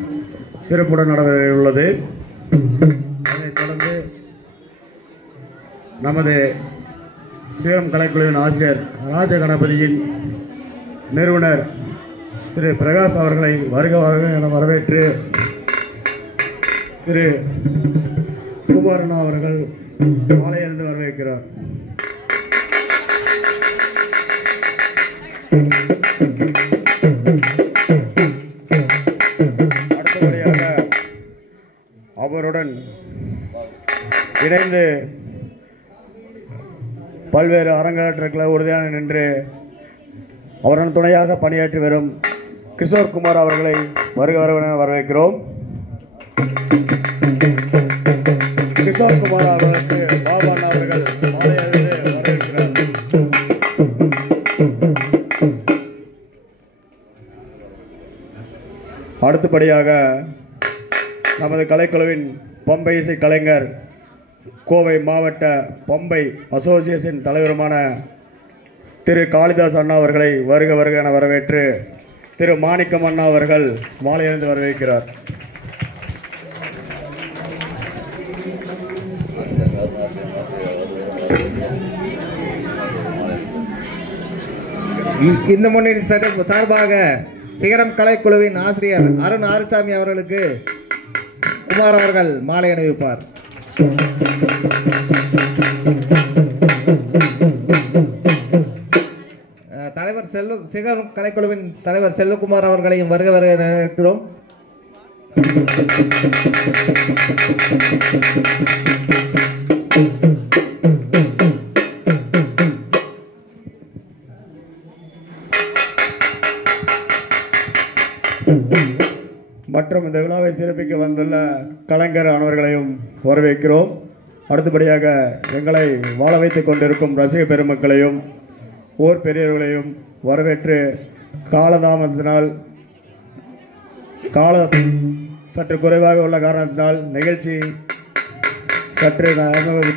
சிறப்புடன் நடைபெற உள்ளது. அதைத் தொடர்ந்து நமது சிவம் கலைக்குழுவின் ஆசிரியர் ராஜ கணபதியின் நிறுவனர் திரு பிரகாஷ் அவர்களை வருக என வரவேற்று திரு குமாரண்ணா அவர்கள் மாலையிலிருந்து வரவேற்கிறார். அடுத்தபடியாக அவருடன் இணைந்து பல்வேறு அரங்கேற்றங்களை உறுதியான நின்று அவருடன் துணையாக பணியாற்றி வரும் கிஷோர் குமார் அவர்களை வருக வரவேற்கிறோம். கிஷோர் குமார் அவர்களுக்கு பாபா அண்ணா அவர்கள் மாலையிலிருந்து வரவேற்கிறார். அடுத்தபடியாக நமது கலைக்குழுவின் பம்பை இசை கலைஞர் கோவை மாவட்ட பம்பை அசோசியேஷன் தலைவருமான திரு காளிதாஸ் அண்ணா அவர்களை வருக என வரவேற்று திரு மாணிக்கம் அண்ணா அவர்கள் மாலையிலிருந்து வரவேற்கிறார். இந்த முன்னணி சார்பாக சிகரம் கலைக்குழுவின் ஆசிரியர் அருண் ஆறுசாமி அவர்களுக்கு குமார் அவர்கள் மாலை அணிவிப்பார். தலைவர் சிகரம் கலைக்குழுவின் தலைவர் செல்வகுமார் அவர்களையும் வருக இருக்கிறோம். மற்றும் இந்த விழாவை சிறப்பிக்க வந்துள்ள கலைஞர் அனைவர்களையும் வரவேற்கிறோம். அடுத்தபடியாக எங்களை வாழ வைத்துக் கொண்டிருக்கும் ரசிக பெருமக்களையும் ஊர் பெரியவர்களையும் வரவேற்று காலதாமதத்தினால் சற்று குறைவாக உள்ள காரணத்தினால் நிகழ்ச்சி சற்று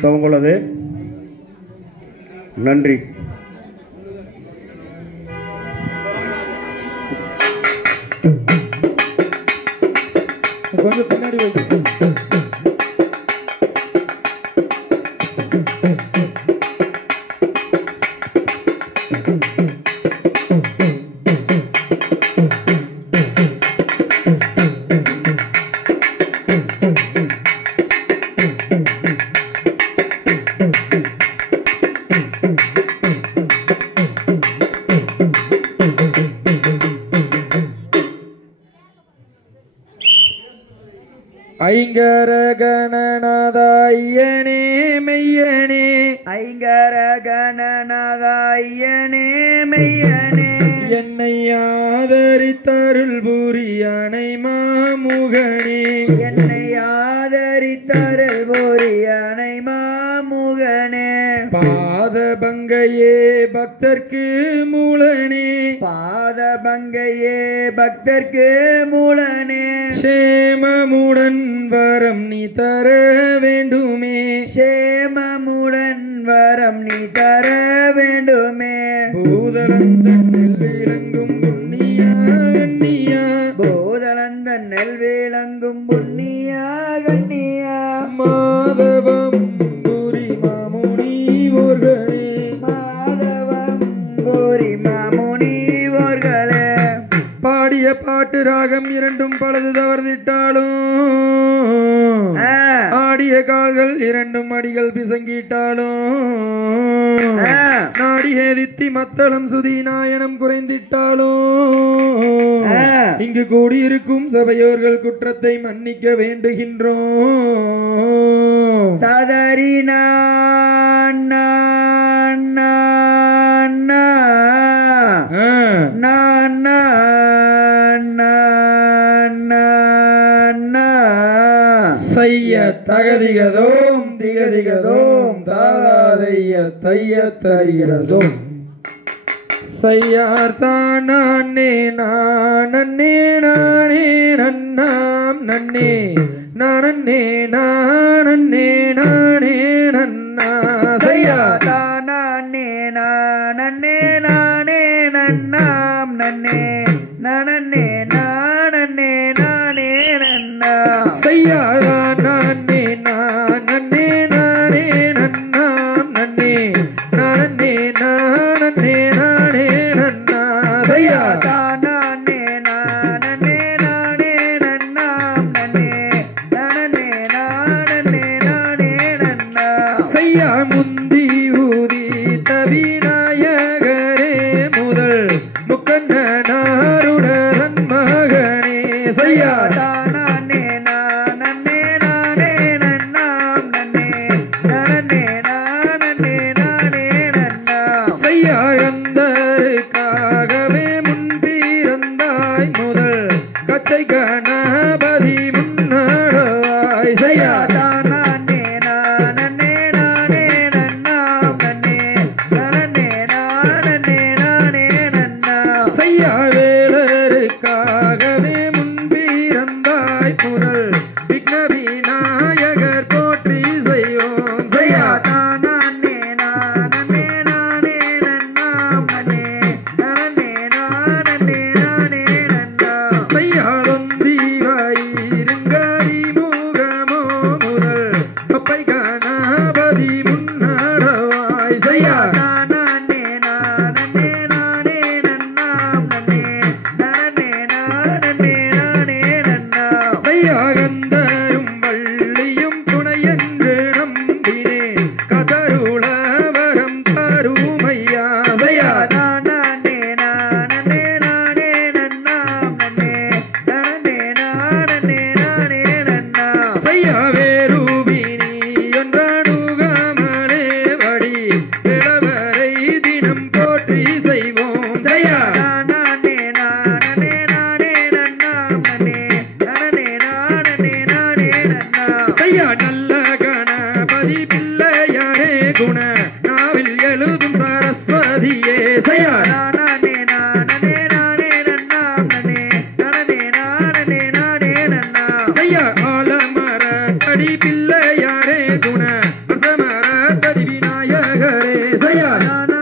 துவங்குள்ளது. நன்றி. கொஞ்சம் பின்னாடி வைத்து ஐங்கர கணநாத ஐயனே மெய்யனே ஐங்கர கணநாத ஐயனே மெய்யனே என்னை ஆதரித்தருள் புரியனை மாமுகனே என்னை ஆதரித்தருள் புரியனை மாமுகனே பாதபங்கையே பக்தர்க்கு மூலனே பாதபங்கையே பக்தர்க்கு மூலனே சேமமுடன் வரம் நீ தர வேண்டுமே சேமமுடன் வரம் நீ தர வேண்டுமே பூதலந்தன் விளங்கும் புண்ணியா கண்ணியா பூதலந்தன் நெல் விளங்கும் புண்ணியா கண்ணியா மாதவம் புரி மாமுனி ஓர்களே மாதவம் புரி மாமுனி ஓர்களே பாடிய பாட்டு ராகம் இரண்டும் பலது தவறுதிட்டாலும் ஆடிய கால்கள் இரண்டும் அடிகள் பிசங்கிட்டாலும் நாடிய தித்தி மத்தளம் சுதி நாயனம் குறைந்திட்டாலும் இங்கு கூடியிருக்கும் சபையோர்கள் குற்றத்தை மன்னிக்க வேண்டுகின்றோம். ததறி செய்ய தகதிகதோம் திகதிகதோம் தாதைய தைய தருகிறதோம் செய்யார் தான் நானே நானே நானே நன்னாம் நன்னே நானே நானே நானே நன்னா செய்யார் நானே நானே நானே நன்னாம் நன்னே நனனே நானே நானே நன்னா செய்யாதா நானே நானே நானே நன்னா நன்னே நானே நானே நானே நன்னா செய்யாதா நானே நானே நானே நன்னா நன்னே நானே நானே நானே நன்னா செய்யா முந்தி ஊதி தவிநாயகரே முதல் முக்கண்ணனாருடன் மகனே செய்யா நானே நானே நானே நன்னா நன்னே நானே நானே நானே நன்னா செய்யாழ்ந்தருக்காகவே முன்பிறந்தாய் முதல் கச்சை கணபதி முன்னடவாய் செய்யா நானே நானே நானே நன்னா நன்னே நானே நானே நானே நன்னா செய்யா வேலருக்காகவே முன்பிறந்தாய் முதல் விக்ன விநாயகர் போற்றி செய்வோம் செய்யா நானே நானே நானே நன்னா நன்னே நானே நானே நானே நன்னா செய்யாதொந்தி வாயிருங்காரி முகமோ முதல் அப்பை கணபதி முன்னடவாய் செய்யா நானே நானே நானே நன்னா நன்னே நானே நானே நானே நன்னா செய்யாகந்தரும் வள்ளியும் துணையென்று நம்பினேன் கதருளவரம் தருமையா செய்யா நானே நானே நானே நன்னா நன்னே நானே நானே நானே நன்னா செய்யா வேறுபினி ஒன்றணுகமலே வடி இளவரை தினம் போற்றி செய்வோம் செய்யா நானே நானே நானே நன்னா நன்னே நானே நானே நானே நன்னா செய்யா நல்ல கணபதி பிள்ளையாரே குண நாவில் எழுதும் சரஸ்வதியே செய்யா நானே நானே நானே நன்னா நன்னே நானே நானே நானே நன்னா செய்யா ஆலமர தடி பிள்ளையாரே குண அசமர தடி விநாயகரே செய்யா நானே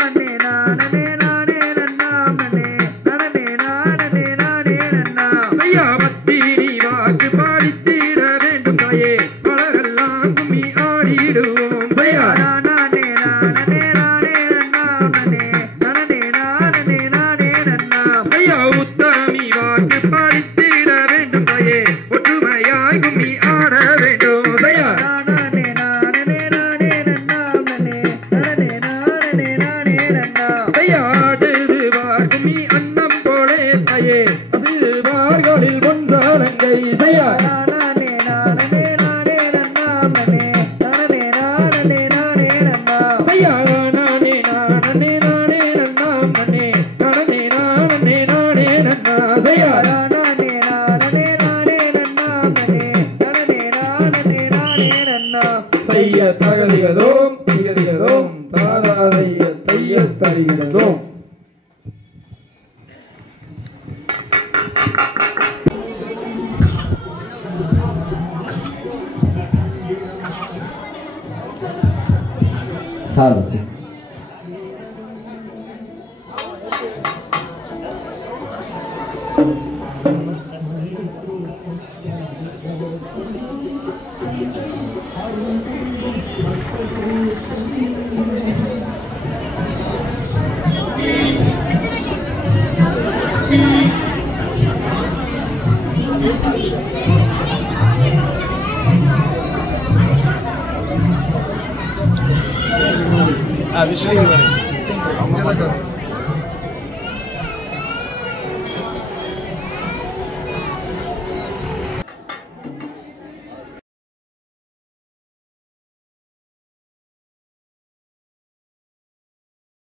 நானே நானே நன்னா நன்னே நானே நானே நானே நன்னா செய்யா பத்தினி வாக்கு பாடித்திட வேண்டும் தாயே அழகெல்லாம் கும்மி ஆடிடுவோம் செய்யா நானே நானே நானே நன்னா நன்னே நானே நானே நானே நன்னா செய்யா உத்தமி வாக்கு பாடித்திட வேண்டும் தாயே ஒற்றுமையாய் கும்மி ஆட வேண்டும் செய்யா நானே நானே நானே நன்னா நன்னே நானே நானே நானே நன்னா செய்யா ஆடுது வார் கும்மி அன்னம் போலே தாயே அசைது வார்களில் பொன் சாலங்கை செய்யா நானே நானே நானே நன்னா நன்னே நானே நானே நானே நன்னா செய்யா நானே நானே நானே நன்னாம் நன்னே நானே நானே நானே நன்னா செய்யா நானே நானே நானே நன்னா நன்னே நானே நானே நானே நன்னா செய்ய தகதிகதோம் திகதிகதோம் தாதாதைய தைய தருகிறதோம் विषय